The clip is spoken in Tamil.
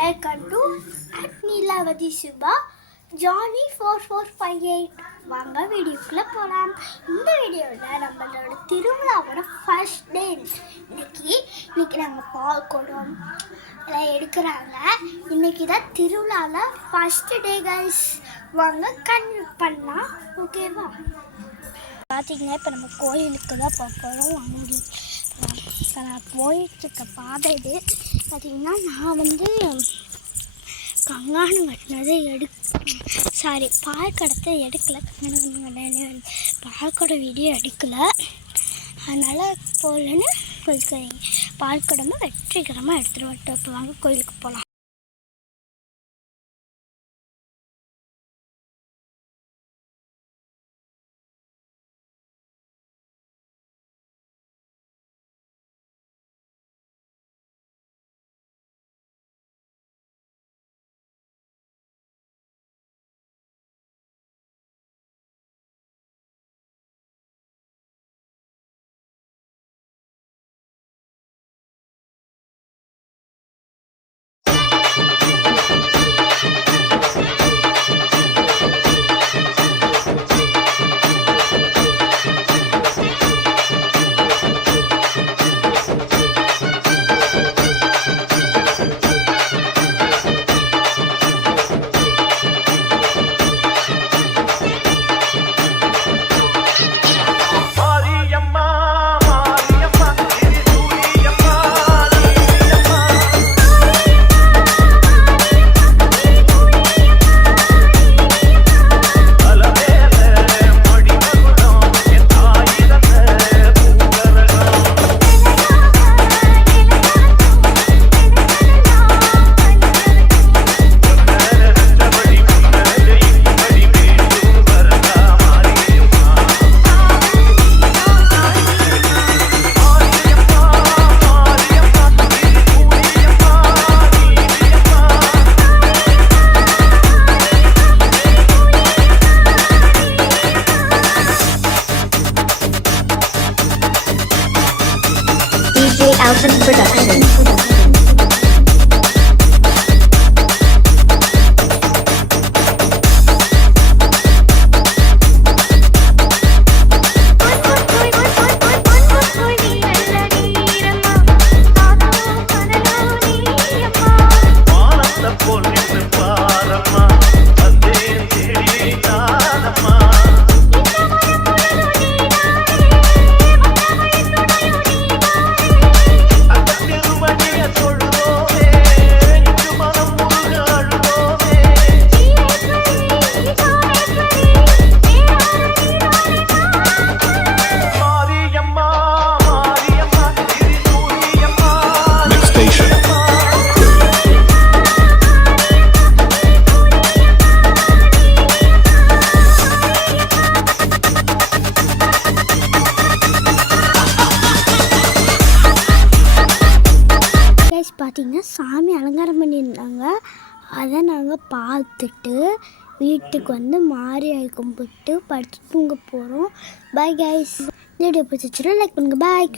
Welcome to Neelavathi Suba Johnny 4458. வாங்க வீடியோக்குள்ளே போகலாம். இந்த வீடியோவில் நம்மளோட திருவிழாவோட ஃபர்ஸ்ட் டே. இன்னைக்கு நாங்கள் பால் குடம் எல்லாம் எடுக்கிறாங்க. இன்னைக்கு தான் திருவிழாவில் ஃபர்ஸ்ட் டே கைஸ். வாங்க கன்டினியூ பண்ணலாம். ஓகேவா? பார்த்தீங்கன்னா இப்போ நம்ம கோயிலுக்கு தான் போகிறோம். வாங்க நான் போயிட்டுருக்க பாதை இது. பார்த்திங்கன்னா நான் கங்காணம் கட்டினதை பால் கடத்தை எடுக்கலை. கங்காணம் பால் கடை வீடியோ எடுக்கலை, அதனால் போகலன்னு கொஞ்சம் பால் கடமை வெற்றிகரமாக எடுத்துகிட்டு வந்துட்டு இப்போ வாங்க கோயிலுக்கு போகலாம். Alvin Production. பார்த்திங்கன்னா சாமி அலங்காரம் பண்ணியிருந்தாங்க. அதை நாங்கள் பார்த்துட்டு வீட்டுக்கு மாறி கும்பிட்டு படுத்து தூங்க போகிறோம். Bye guys. வீடியோ பிடிச்சிச்சுன்னா லைக் பண்ணுங்கள். பாய்.